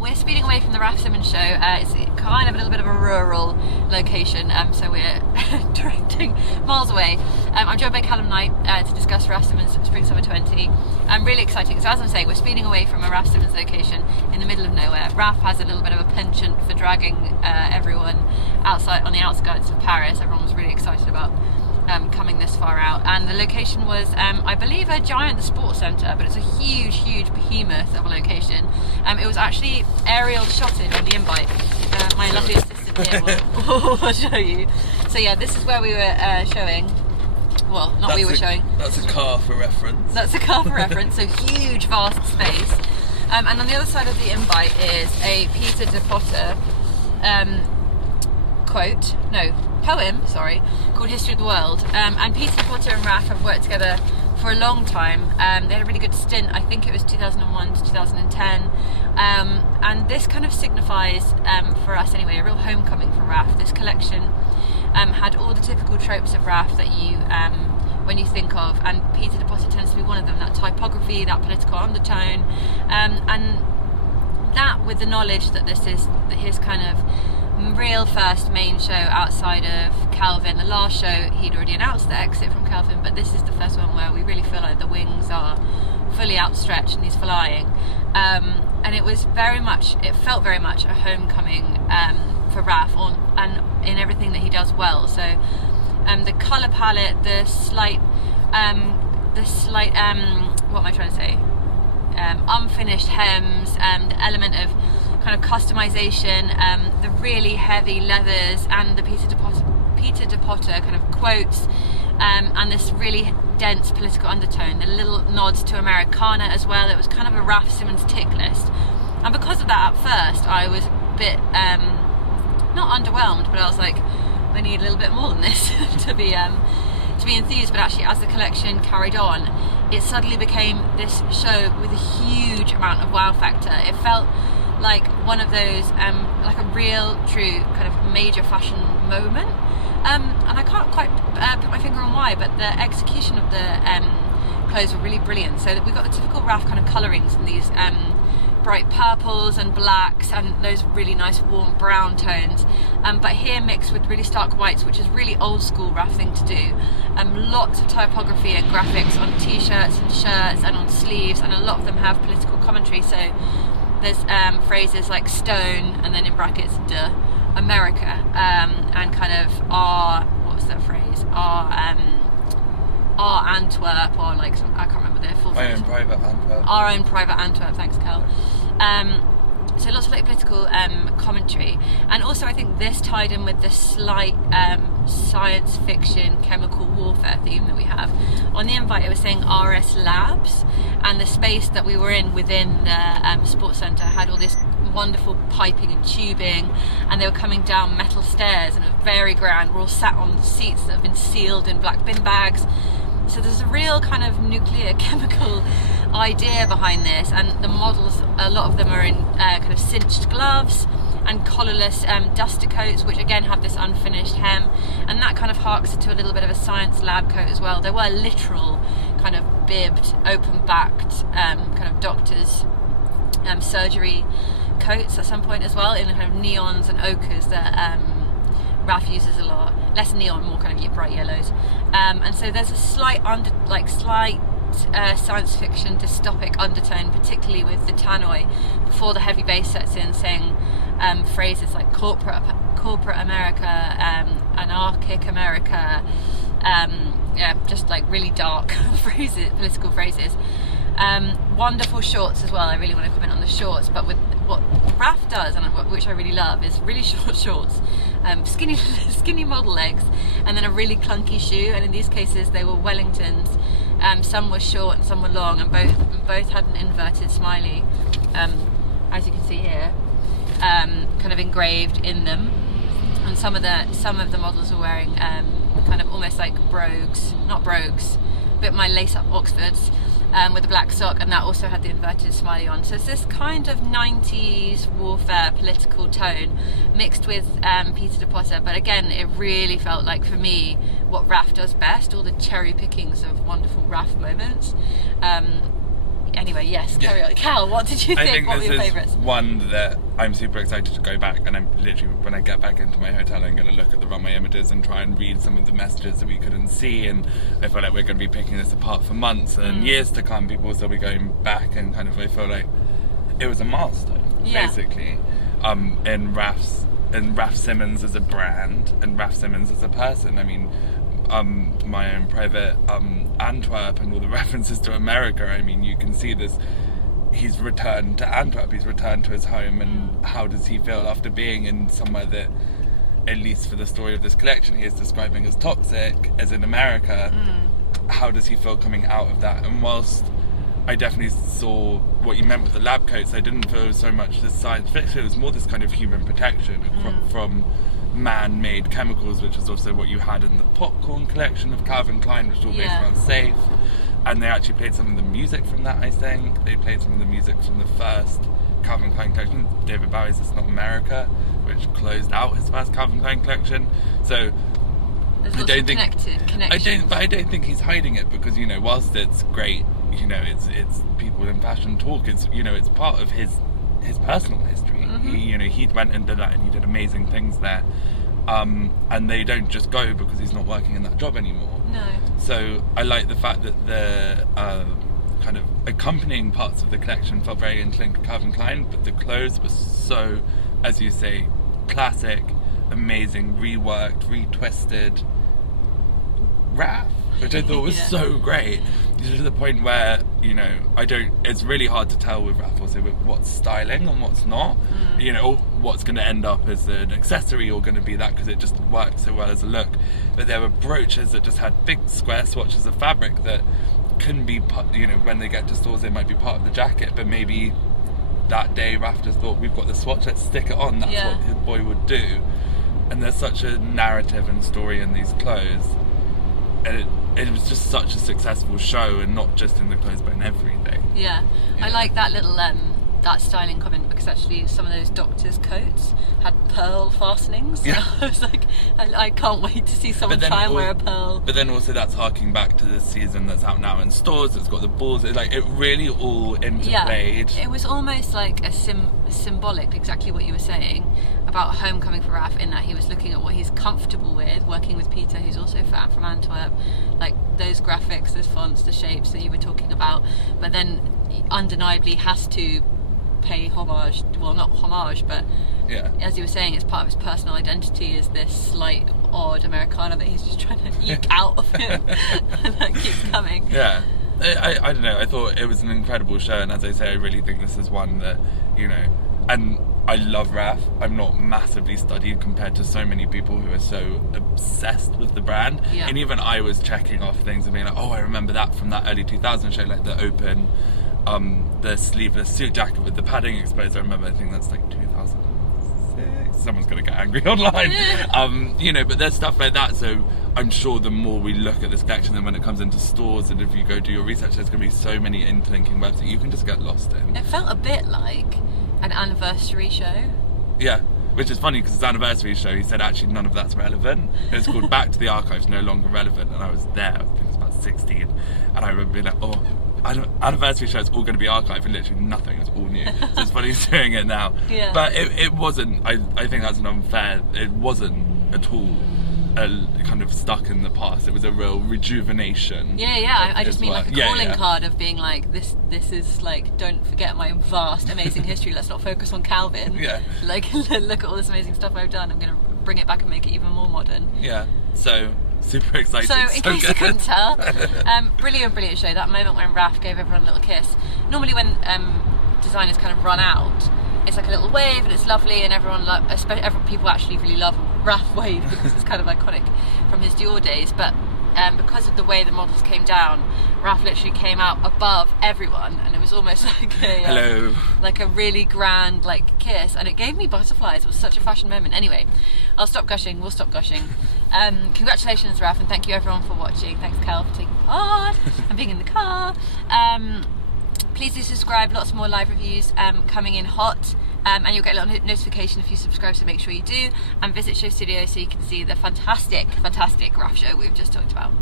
We're speeding away from the Raf Simons show. It's kind of a little bit of a rural location, so we're directing miles away. I'm joined by Calum Knight to discuss Raf Simons Spring Summer 20. Really exciting. So as I'm saying, we're speeding away from a Raf Simons location in the middle of nowhere. Raf has a little bit of a penchant for dragging everyone outside on the outskirts of Paris. Everyone was really excited about coming this far out, and the location was I believe a giant sports centre, but it's a huge behemoth of a location. It was actually aerial shotted on the invite. My lovely assistant here will show you. So yeah, this is where we were showing. Well, not we were showing. That's a car for reference. That's a car for reference. So huge, vast space. And on the other side of the invite is a Peter de Potter poem, called History of the World. And Peter de Potter and Raf have worked together for a long time. They had a really good stint, I think it was 2001 to 2010. And this kind of signifies, for us anyway, a real homecoming for Raf. This collection had all the typical tropes of Raf that you, when you think of, and Peter de Potter tends to be one of them, that typography, that political undertone, and that with the knowledge that this is his kind of real first main show outside of Calvin. The last show he'd already announced the exit from Calvin, but this is the first one where we really feel like the wings are fully outstretched and he's flying. And it felt very much a homecoming for Raf and in everything that he does well. So the colour palette, the slight what am I trying to say? Unfinished hems, the element of kind of customization, the really heavy leathers, and the Peter de Potter kind of quotes, and this really dense political undertone, the little nods to Americana as well. It was kind of a Raf Simons tick list, and because of that, at first I was a bit not underwhelmed, but I was like, I need a little bit more than this to be enthused. But actually, as the collection carried on, it suddenly became this show with a huge amount of wow factor. It felt like one of those, like a real, true kind of major fashion moment. And I can't quite put my finger on why, but the execution of the clothes were really brilliant. So that we got the typical Raf kind of colourings in these bright purples and blacks and those really nice warm brown tones, but here mixed with really stark whites, which is really old school Raf thing to do. Lots of typography and graphics on t-shirts and shirts and on sleeves, and a lot of them have political commentary. So there's phrases like stone and then in brackets "de America," and kind of what's that phrase? Our Antwerp, or like I can't remember their full phrase. Our own private Antwerp. Thanks, Cal. So lots of like political commentary, and also I think this tied in with the slight science fiction chemical warfare theme that we have. On the invite it was saying RS Labs, and the space that we were in within the sports centre had all this wonderful piping and tubing, and they were coming down metal stairs, and it was very grand. We're all sat on seats that have been sealed in black bin bags. So there's a real kind of nuclear chemical idea behind this, and the models, a lot of them are in kind of cinched gloves and collarless duster coats, which again have this unfinished hem, and that kind of harks to a little bit of a science lab coat as well. There were literal kind of bibbed, open-backed kind of doctors' surgery coats at some point as well, in kind of neons and ochres that Raf uses a lot. Less neon, more kind of bright yellows, and so there's a slight science fiction dystopic undertone, particularly with the tannoy before the heavy bass sets in, saying phrases like corporate America, anarchic America, just like really dark phrases, political phrases. Wonderful shorts as well. I really want to comment on the shorts, but with what Raf does, and which I really love, is really short shorts, skinny model legs, and then a really clunky shoe. And in these cases they were Wellingtons. Some were short and some were long, and both had an inverted smiley, as you can see here, kind of engraved in them. And some of the models were wearing kind of almost like not brogues, but my lace-up Oxfords, with a black sock, and that also had the inverted smiley on. So it's this kind of 90s warfare political tone mixed with Peter de Potter, but again it really felt like, for me, what Raf does best, all the cherry pickings of wonderful Raf moments. anyway, yes, carry on. Cal, what did you think? What were your favourites? One that I'm super excited to go back, and I'm literally, when I get back into my hotel, I'm going to look at the runway images and try and read some of the messages that we couldn't see, and I feel like we're going to be picking this apart for months and years to come. People will still be going back, and kind of, I feel like it was a milestone, basically, in Raf Simons as a brand, and Raf Simons as a person. I mean, my own private Antwerp and all the references to America, I mean, you can see this. He's returned to Antwerp, he's returned to his home, and how does he feel after being in somewhere that, at least for the story of this collection, he is describing as toxic, as in America. How does he feel coming out of that? And whilst I definitely saw what you meant with the lab coats, I didn't feel so much this science fiction, it was more this kind of human protection from man-made chemicals, which is also what you had in the popcorn collection of Calvin Klein, which was all based around safe. And they actually played some of the music from that, I think. They played some of the music from the first Calvin Klein collection, David Bowie's It's Not America, which closed out his first Calvin Klein collection. So there's lots of connections. I don't think he's hiding it, because, you know, whilst it's great, you know, it's people in fashion talk, it's, you know, it's part of his personal history. He went and did that, and he did amazing things there. And they don't just go because he's not working in that job anymore. No. So I like the fact that the kind of accompanying parts of the collection felt very interlinked to Calvin Klein, but the clothes were so, as you say, classic, amazing, reworked, retwisted Raf, which I thought was so great. To the point where, you know, it's really hard to tell with Raf also what's styling and what's not. You know, what's going to end up as an accessory or going to be that because it just works so well as a look. But there were brooches that just had big square swatches of fabric that can be, you know, when they get to stores they might be part of the jacket, but maybe that day Raf just thought, we've got the swatch, let's stick it on. That's what his boy would do. And there's such a narrative and story in these clothes, and it was just such a successful show, and not just in the clothes but in everything. I like that little that styling comment, because actually some of those doctors' coats had pearl fastenings. I was like, I can't wait to see someone try and wear a pearl. But then also that's harking back to this season that's out now in stores. It's got the balls. It really all interplayed. It was almost like a symbolic, exactly what you were saying about homecoming for Raf, in that he was looking at what he's comfortable with, working with Peter, who's also fat from Antwerp, like those graphics, those fonts, the shapes that you were talking about, but then undeniably has to pay homage, well, not homage, but as you were saying, it's part of his personal identity, is this slight odd Americana that he's just trying to eke out of him and that keeps coming. I don't know, I thought it was an incredible show, and as I say, I really think this is one that, you know, and I love Raf. I'm not massively studied compared to so many people who are so obsessed with the brand. And even I was checking off things and being like, oh, I remember that from that early 2000 show, like the open, the sleeveless suit jacket with the padding exposed. I remember, I think that's like 2006. Someone's going to get angry online. You know, but there's stuff like that. So I'm sure the more we look at this collection, then when it comes into stores, and if you go do your research, there's going to be so many interlinking webs that you can just get lost in. It felt a bit like an anniversary show. Which is funny, because his anniversary show, he said actually none of that's relevant. It's called Back to the Archives, no longer relevant. And I was there, I think it was about 16, and I remember being like, oh, anniversary show is all going to be archived, and literally nothing, it's all new. So it's funny he's doing it now. But it wasn't, I think that's an unfair, it wasn't at all kind of stuck in the past. It was a real rejuvenation. I just mean like a calling card of being like, this is like, don't forget my vast amazing history, let's not focus on Calvin. Like, look at all this amazing stuff I've done, I'm going to bring it back and make it even more modern. So super excited. So in case you couldn't tell, brilliant show. That moment when Raf gave everyone a little kiss. Normally when designers kind of run out, it's like a little wave and it's lovely, and everyone people actually really love Raf wave because it's kind of iconic from his Dior days. But because of the way the models came down, Raf literally came out above everyone, and it was almost like a like a really grand like kiss, and it gave me butterflies. It was such a fashion moment. Anyway, I'll stop gushing. We'll stop gushing. Congratulations, Raf, and thank you everyone for watching. Thanks, Cal, for taking part and being in the car. Please do subscribe. Lots more live reviews coming in hot. And you'll get a little notification if you subscribe, so make sure you do. And visit SHOWstudio so you can see the fantastic Raf show we've just talked about.